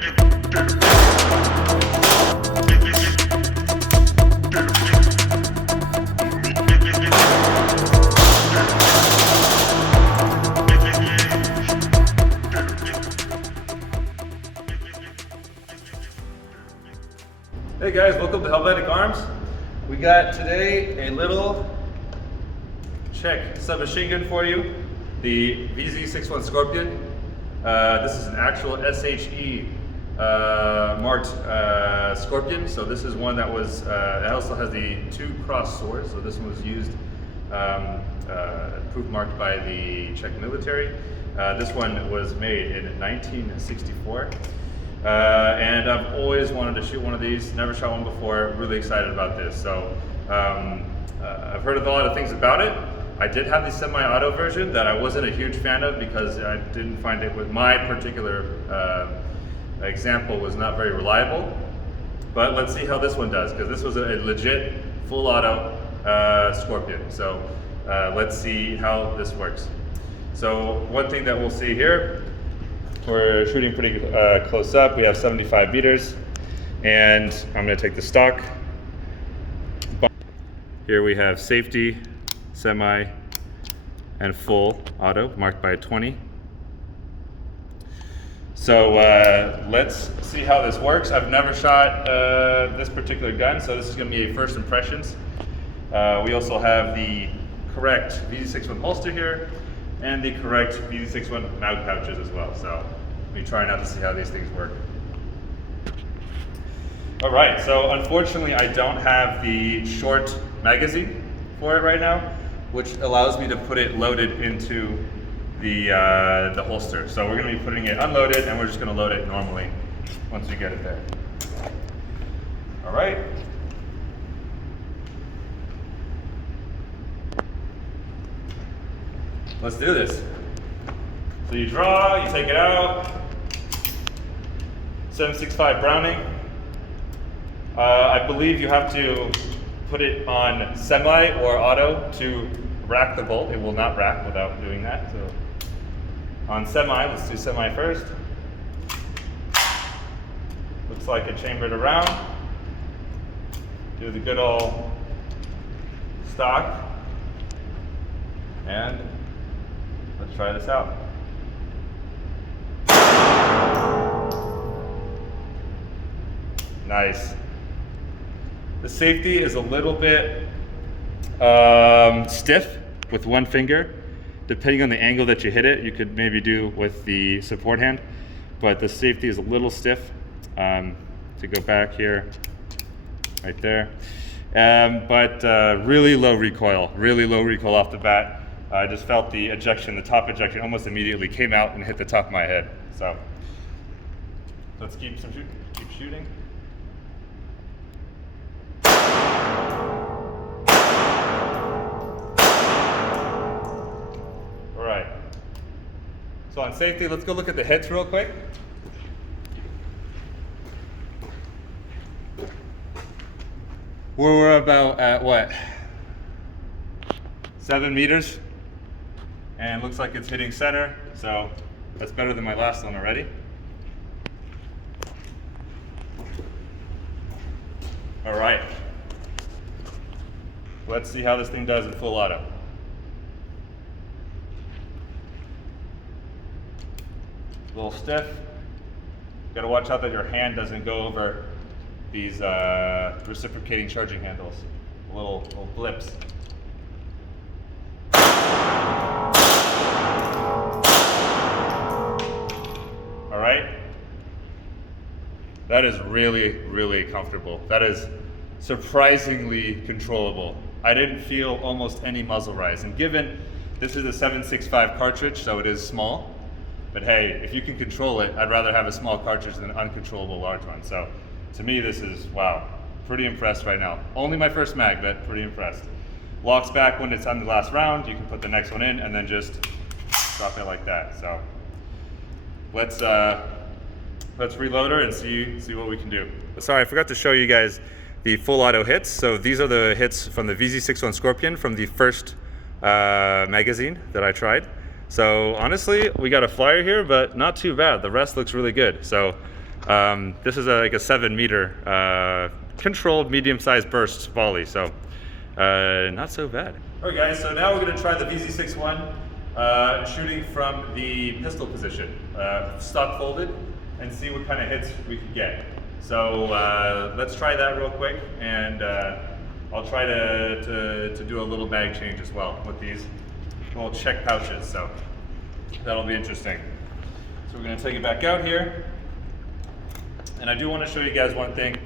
Hey guys, welcome to Helvetic Arms. We got today a little Czech submachine gun for you, the vz.61 Skorpion. This is an actual SHE marked Skorpion. So this is one that was, it also has the 2 cross swords. So this one was used, proof marked by the Czech military. This one was made in 1964. And I've always wanted to shoot one of these, never shot one before, really excited about this. So I've heard a lot of things about it. I did have the semi-auto version that I wasn't a huge fan of because I didn't find it with my particular example was not very reliable. But let's see how this one does, because this was a legit full auto Skorpion. So let's see how this works. So one thing that we'll see here, we're shooting pretty close up. We have 75 meters, and I'm going to take the stock. Here we have safety, semi, and full auto, marked by a 20. So let's see how this works. I've never shot this particular gun, so this is going to be a first impressions. We also have the correct vz.61 holster here, and the correct vz.61 mag pouches as well. So we're trying out to see how these things work. All right, so unfortunately I don't have the short magazine for it right now, which allows me to put it loaded into the holster. So we're gonna be putting it unloaded, and we're just gonna load it normally once we get it there. All right. Let's do this. So you draw, you take it out. 7.65 Browning. I believe you have to put it on semi or auto to rack the bolt. It will not rack without doing that. So on semi, let's do semi first. Looks like it chambered around. Do the good old stock. And let's try this out. Nice. The safety is a little bit stiff with one finger. Depending on the angle that you hit it, you could maybe do with the support hand, but the safety is a little stiff. To go back here, right there. But really low recoil off the bat. I just felt the ejection, the top ejection almost immediately came out and hit the top of my head. So let's keep shooting. All right. So on safety, let's go look at the hits real quick. We're about at what? 7 meters. And looks like it's hitting center, so that's better than my last one already. All right. Let's see how this thing does in full auto. A little stiff. Got to watch out that your hand doesn't go over these reciprocating charging handles. Little blips. All right. That is really comfortable. That is surprisingly controllable. I didn't feel almost any muzzle rise. And given this is a 7.65 cartridge, so it is small, but hey, if you can control it, I'd rather have a small cartridge than an uncontrollable large one. So to me, this is, wow, pretty impressed right now. Only my first mag, but pretty impressed. Locks back when it's on the last round. You can put the next one in and then just drop it like that. So let's reload her and see what we can do. Sorry, I forgot to show you guys the full auto hits. So these are the hits from the vz.61 Skorpion from the first magazine that I tried. So honestly, we got a flyer here, but not too bad. The rest looks really good. So This is like a 7-meter controlled medium-sized burst volley, so not so bad. All right, guys, so now we're going to try the vz.61 shooting from the pistol position, stock folded, and see what kind of hits we can get. So let's try that real quick, and I'll try to do a little bag change as well with these little check pouches, so that'll be interesting. So we're going to take it back out here, and I do want to show you guys one thing,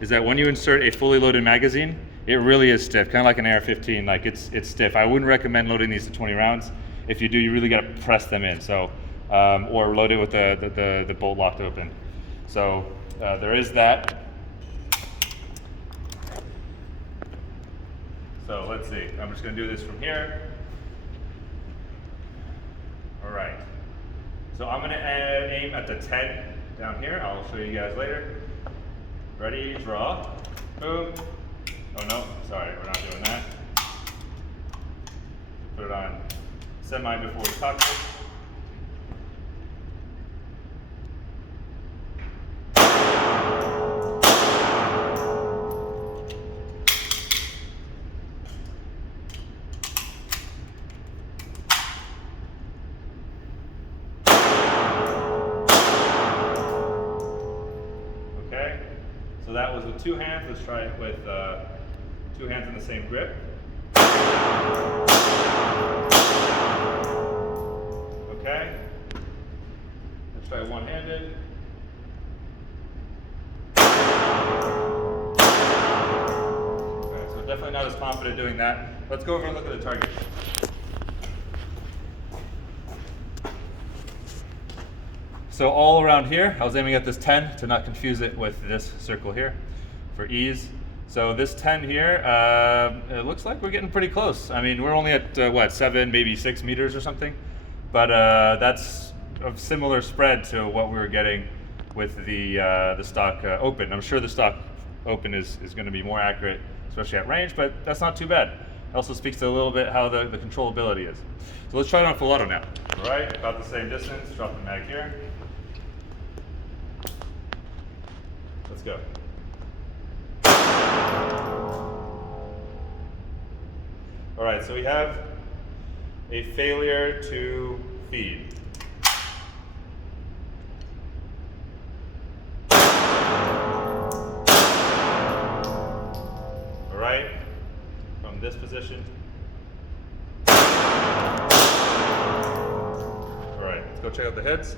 is that when you insert a fully loaded magazine, it really is stiff, kind of like an AR-15, like it's stiff. I wouldn't recommend loading these to 20 rounds. If you do, you really got to press them in, so or load it with the bolt locked open. So there is that. So let's see, I'm just going to do this from here. All right, so I'm going to aim at the 10 down here. I'll show you guys later. Ready, draw, boom. Oh no, sorry, we're not doing that. Put it on semi before we cock it. Okay, so that was with 2 hands. Let's try it with 2 hands in the same grip. Okay. Let's try one-handed. Okay, so definitely not as confident doing that. Let's go over and look at the target. So all around here, I was aiming at this 10 to not confuse it with this circle here for ease. So this 10 here, it looks like we're getting pretty close. I mean, we're only at what, 7, maybe 6 meters or something, but that's a similar spread to what we were getting with the stock open. I'm sure the stock open is going to be more accurate, especially at range, but that's not too bad. It also speaks to a little bit how the controllability is. So let's try it on full auto now. All right, about the same distance. Drop the mag here. Let's go. All right, so we have a failure to feed. All right, from this position. All right, let's go check out the heads.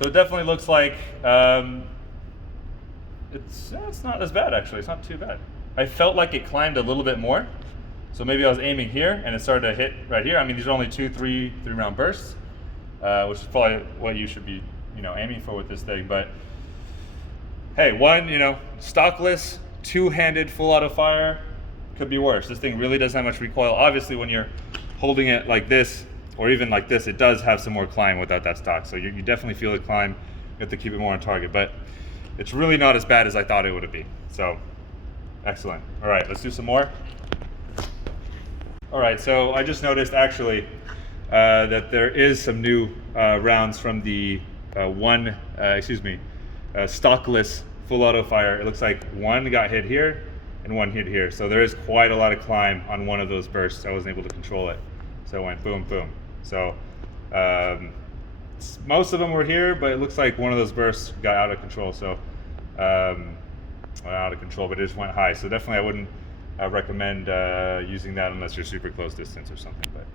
So it definitely looks like it's not as bad, actually. It's not too bad. I felt like it climbed a little bit more. So maybe I was aiming here and it started to hit right here. I mean, these are only 2, 3 round bursts, which is probably what you should be, aiming for with this thing. But hey, stockless, 2-handed full auto fire could be worse. This thing really doesn't have much recoil. Obviously, when you're holding it like this, or even like this, it does have some more climb without that stock. So you definitely feel the climb. You have to keep it more on target, but it's really not as bad as I thought it would be. So, excellent. All right, let's do some more. All right, so I just noticed actually that there is some new rounds from the stockless full auto fire. It looks like one got hit here and one hit here. So there is quite a lot of climb on one of those bursts. I wasn't able to control it. So it went boom, boom. So most of them were here, but it looks like one of those bursts got out of control. So out of control, but it just went high. So definitely I wouldn't recommend using that unless you're super close distance or something. But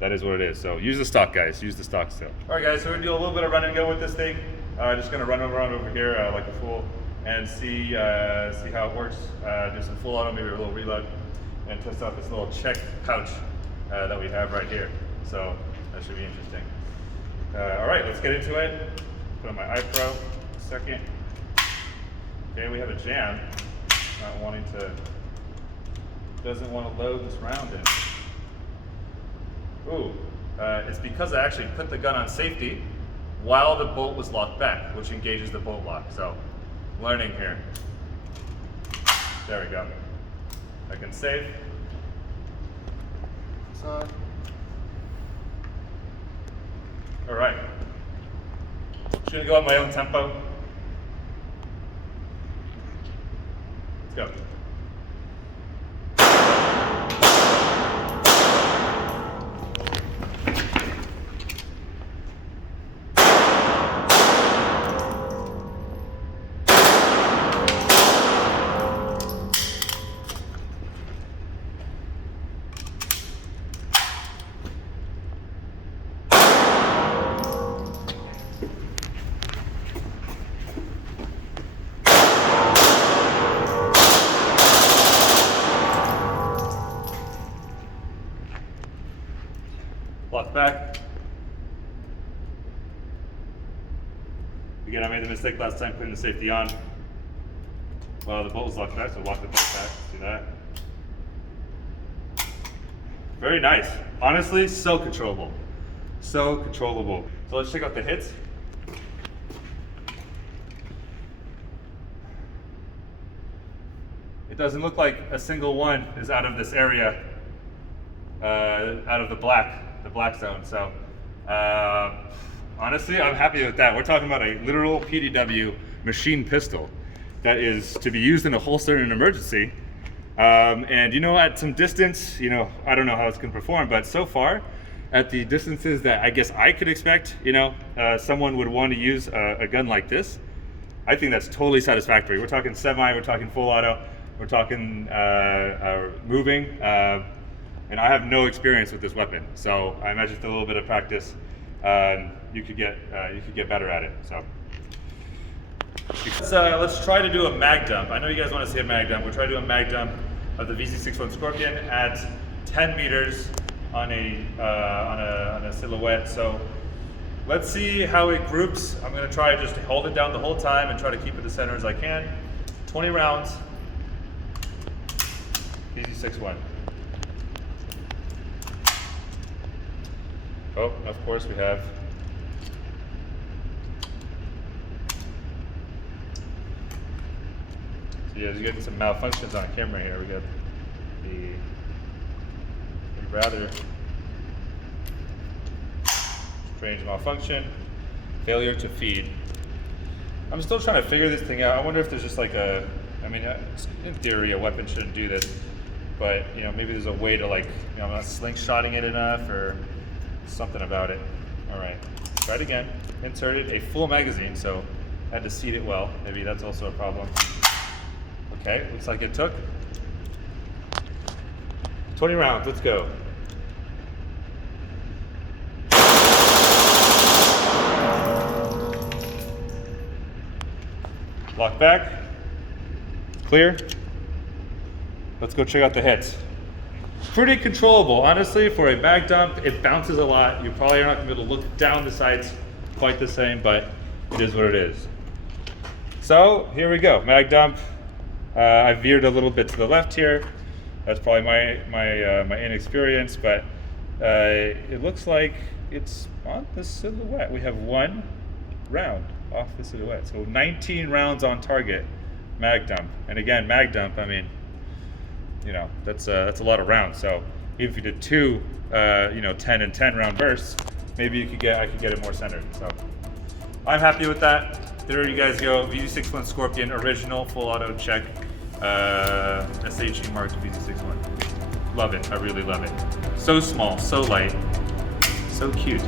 that is what it is. So use the stock, guys. Use the stock still. All right, guys. So we're gonna do a little bit of run and go with this thing. Just gonna run around over here like a fool and see how it works. Do some full auto, maybe a little reload, and test out this little check pouch that we have right here. So that should be interesting. All right, let's get into it. Put on my iPro a second. Okay, we have a jam. Doesn't want to load this round in. Ooh, it's because I actually put the gun on safety while the bolt was locked back, which engages the bolt lock. So, learning here. There we go. I can save. This on. All right. Just gonna go at my own tempo. Let's go. Lock back. Again, I made the mistake last time putting the safety on. Well, the bolt was locked back, so lock the bolt back. See that? Very nice. Honestly, so controllable. So controllable. So let's check out the hits. It doesn't look like a single one is out of this area, out of the black zone. So honestly, I'm happy with that. We're talking about a literal PDW machine pistol that is to be used in a holster in an emergency. And you know, at some distance, you know, I don't know how it's going to perform, but so far, at the distances that I guess I could expect, you know, someone would want to use a gun like this, I think that's totally satisfactory. We're talking semi, we're talking full auto, we're talking moving. And I have no experience with this weapon, so I imagine with a little bit of practice, you could get better at it. So let's try to do a mag dump. I know you guys want to see a mag dump. We'll try to do a mag dump of the vz.61 Skorpion at 10 meters on a silhouette. So let's see how it groups. I'm going to try just to hold it down the whole time and try to keep it as center as I can. 20 rounds, vz.61. Oh, of course we have. So yeah, you're getting some malfunctions on camera here. We got the rather strange malfunction, failure to feed. I'm still trying to figure this thing out. I wonder if there's just like a, I mean, in theory, a weapon shouldn't do this, but you know, maybe there's a way to, like, you know, I'm not slingshotting it enough or something about it. All right, try it again. Inserted a full magazine, so I had to seat it well. Maybe that's also a problem. Okay, looks like it took 20 rounds. Let's go. Lock back. Clear. Let's go check out the hits. Pretty controllable, honestly. For a mag dump, it bounces a lot. You probably are not going to be able to look down the sights quite the same, but it is what it is. So here we go, mag dump. I veered a little bit to the left here. That's probably my inexperience, but it looks like it's on the silhouette. We have 1 round off the silhouette, so 19 rounds on target, mag dump. And again, mag dump, I mean, you know, that's a lot of rounds. So even if you did 2, you know, 10 and 10 round bursts, maybe I could get it more centered. So I'm happy with that. There you guys go, vz.61 Skorpion, original, full auto check, SHE marked vz.61. Love it, I really love it. So small, so light, so cute.